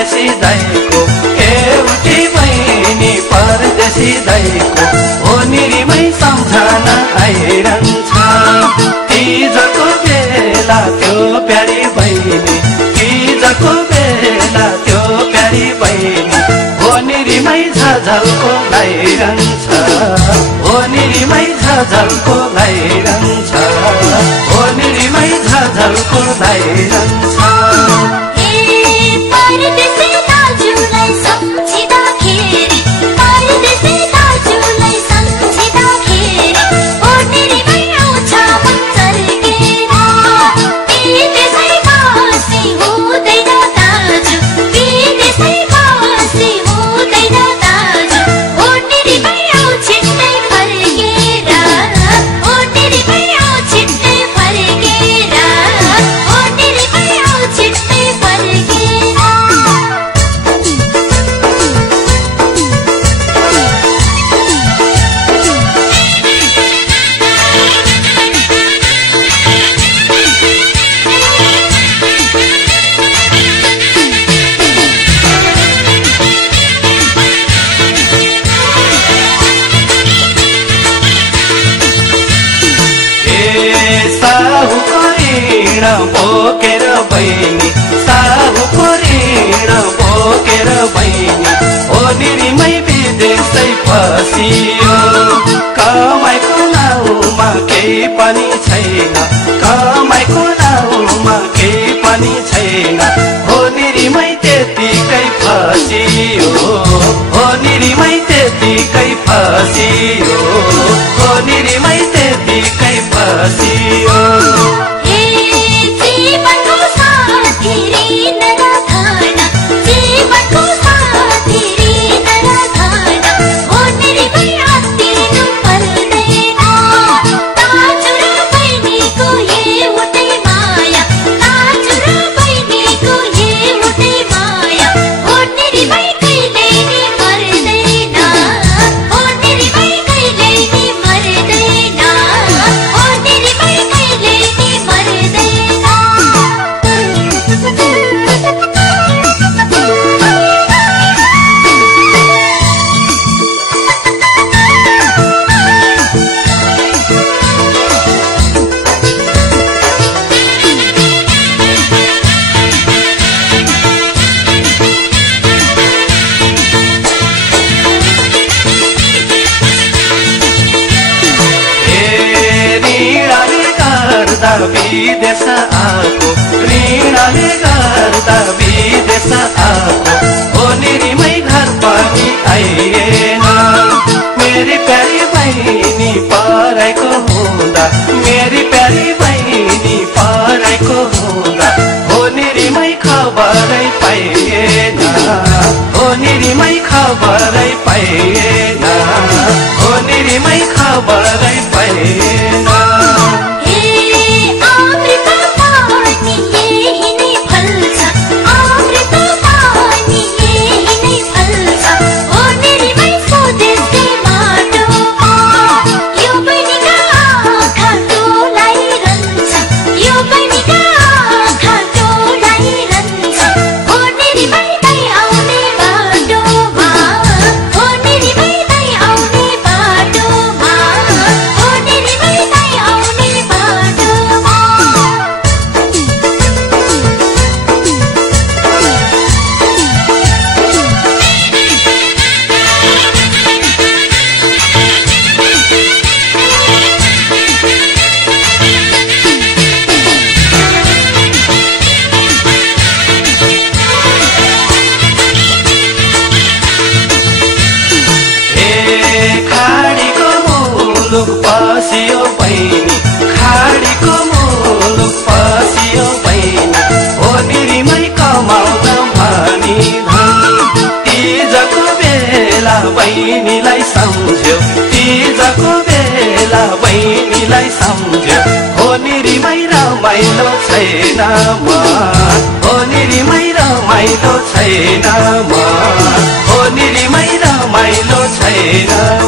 परदेशी दाइको एउटी बहिनी परदेशी दाइको हो निरीमै सम्झना आइरहन्छ तीजको बेला त्यो प्यारी बहिनी तीजको बेला त्यो प्यारी बहिनी हो निरीमै झझल्को गाइरहन्छ हो निरीमै झझल्को गाइरहन्छ हो निरीमै झझल्को गाइरहन्छ बोकेर बहिनी साहुको ऋण बोकेर बहिनी हो निरीमै विदेशै फसियो कमाइको नाउँमा केही पनि छैन कमाइको नाउँमा केही पनि छैन हो निरीमै त्यतिकै फसियो हो निरीमै त्यतिकै फसियो हो निरीमै त्यतिकै फसियो विदेश आको ऋणले गर्दा विदेश आको हो निरीमै घर पनि आइएन मेरी प्यारी बहिनी पराइको हुँदा मेरी प्यारी बहिनी पराइको हुँदा हो निरीमै खबरै पाइएन हो निरीमै खबरै पाइएन हो निरीमै खबरै पाइएन पसियो बहिनी खाडीको मुलुक पसियो बहिनी हो निरीमै कमाउन भनी धन तीजको बेला बहिनीलाई सम्झ्यो तीजको बेला बहिनीलाई सम्झ्यो हो निरीमै रमाइलो छैन म हो निरीमै रमाइलो छैन म हो निरीमै रमाइलो छैन